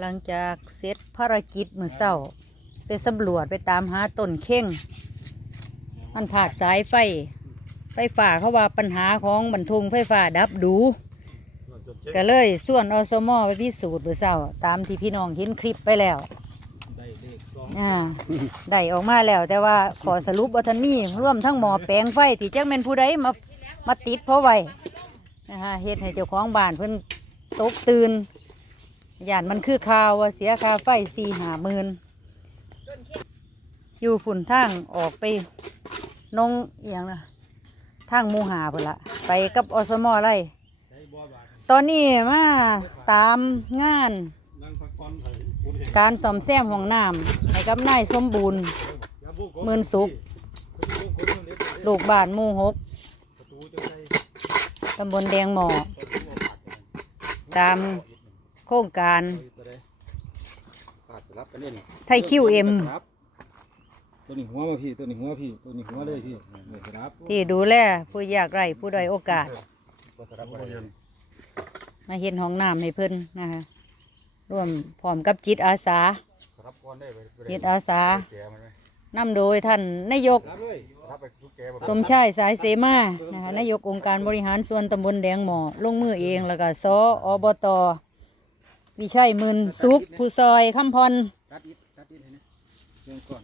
หลังจากเสร็จภารกิจมือเศร้า ไปสำรวจไปตามหาต้นเข่งมันขาดสายไฟ ไฟฟ้าเขาว่าปัญหาของบรรทุงไฟฟ้าดับดู ก็เลยส่วนอสมอไปพิสูจน์มือเศร้า ตามที่พี่น้องเห็นคลิปไปแล้วได้องอ่าได้ออกมาแล้ว แต่ว่าขอสรุปว่าท่านมีร่วมทั้งหมอแปลงไฟที่จักแม่นผู้ใดมามาติดเพราะไว้นะคะเฮ็ดให้เจ้าของบ้านเพิ่นตกตื่น ย่านมันคือข่าวว่าเสียค่าไฟสี่หาหมื่นอยู่ฝุ่นทางออกไปนงเอหย่างนะทางมูหาพุ่นละไปกับอสมอไรตอนนี้มาตามงาน การซ่อมแซมห้องน้ำให้กับนายสมบูรณ์อสุกหมื่นสุขลูกบานมูหกประตูจะใส่ตำบลแดงหมอตาม โครงการ ขาดสลับกันเนี่ยนี่ไทยคิวเอ็มครับตัวนี้หัวมาพี่ ตัวนี้หัวพี่ ตัวนี้หัวเลยพี่นี่สลับที่ดูแลผู้ยากไร้ผู้ด้อยโอกาส สลับกันเลยมาเห็นห้องน้ำให้เพิ่นนะคะร่วมพร้อมกับจิตอาสา สลับก่อนได้ไปจิตอาสา แกมันไหมนำโดยท่านนายก สลับเลยสลับไปทุกแกบ่สมชายสายเสมานะคะนายกองค์การบริหารส่วนตำบลแดงหมอลงมือเองแล้วก็สอบต วิชัยหมื่นสุขผู้ซอยคำพรตัดอิดตัดอิดให้นะเรื่องก่อน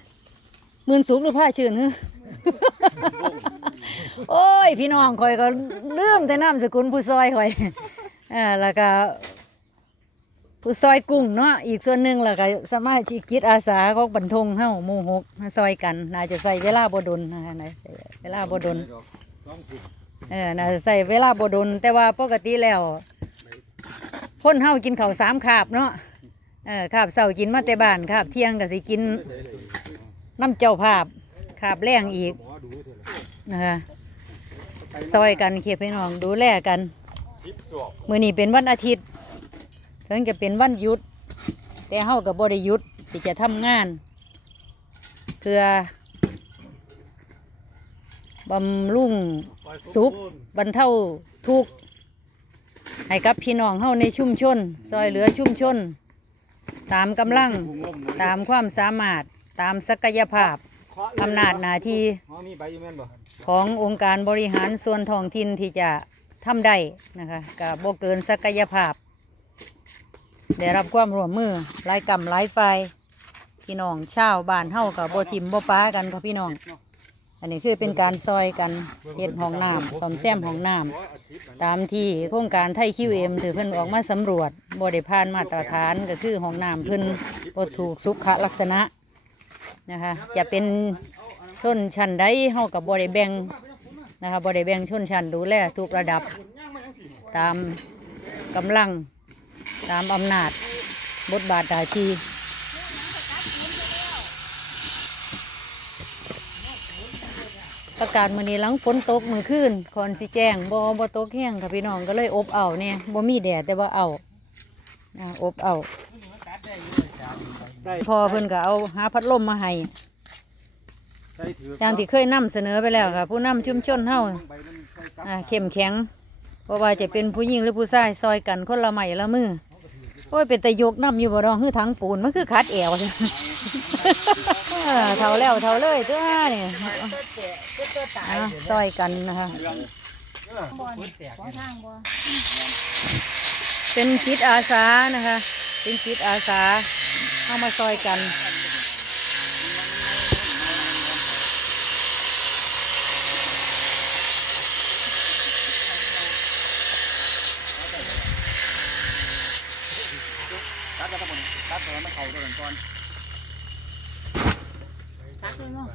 หมื่นสุขหรือผ้าชื่นฮึโอ้ย พี่น้องคอยก็ลืมแต่นามสกุลผู้ซอยคอยอ่าแล้วก็ผู้ซอยกุ้งเนาะอีกส่วนหนึ่งแล้วก็สมาชิกจิตอาสาของบรรทงเฮ้าหมู่หกมาซอยกัน น่าจะใส่เวลาบดลนะคะน่าจะใส่เวลาบดลสองถุงเออน่าจะใส่เวลาบดลแต่ว่าปกติแล้ว คนเฮากินข้าวสามคาบเนาะเออคาบเสากินมาแต่บ้านคาบเที่ยงก็สิกินน้ำเจ้าภาพคาบแรงอีกหมอดูเถอะนะคะซอยกันเคียพี่น้องดูแลกันทิปจวบมื้อนี้เป็นวันอาทิตย์ถึงจะเป็นวันหยุด แต่เฮากับบ่ได้หยุดที่จะทำงานเพื่อบำรุงสุขบรรเทาทุกข์ ให้กับพี่น้องเฮาในชุมชน ซอยเหลือชุมชน ตามกำลัง ตามความสามารถ ตามศักยภาพอำนาจหน้าที่ขององค์การบริหารส่วนท้องถิ่นที่จะทำได้นะคะกับโบเกินศักยภาพ ได้รับความร่วมมือหลายกรรมหลายฝ่ายพี่น้องชาวบ้านเฮากับโบทิมโบป้ากันค่ะพี่น้อง อันนี้คือเป็นการซอยกันเฮ็ดห้องน้ำซ่อมแซมห้องน้ำตามที่โครงการไทยคิวเอ็มถือเพิ่นออกมาสำรวจบ่ได้ผ่านมาตรฐานก็คือห้องน้ำเพิ่นบ่ถูกสุขลักษณะนะคะจะเป็นชนชั้นใดเฮากับบ่ได้แบ่งนะคะบ่ได้แบ่งชนชั้นดูแลทุกระดับตามกำลังตามอำนาจบทบาทหน้าที่ ประกาศมื้อนี้หลังฝนตกมื้อคืนคอนสิแจ้งบ่บ่ตกแห้งค่ะพี่น้องก็เลยอบเอาเนี่ยบ่มีแดดแต่ว่าเอานะอบเอาได้พอเพิ่นก็เอาหาพัดลมมาให้ใส่ถืออย่างที่เคยนำเสนอไปแล้วค่ะ ผู้นำชุมชนเฮาใบมันใส่ตับอ่าเข้มแข็งเพราะว่าจะเป็นผู้หญิงหรือผู้ชายซอยกันคนละไม้ละมือโอ้ยเป็นตะยกน้ำอยู่บ่ดองคือถังปูนมันคือคัดแอวจ้ะอ่า เท่าแล้วเท่าเลยตัวนี่อ่าซอยกันนะคะ เป็นจิตอาสานะคะ เป็นจิตอาสาเข้ามาซอยกันตัดแล้วทั้งหมตัดตัวมันเข้าตัวนั้นก่อน 对吗？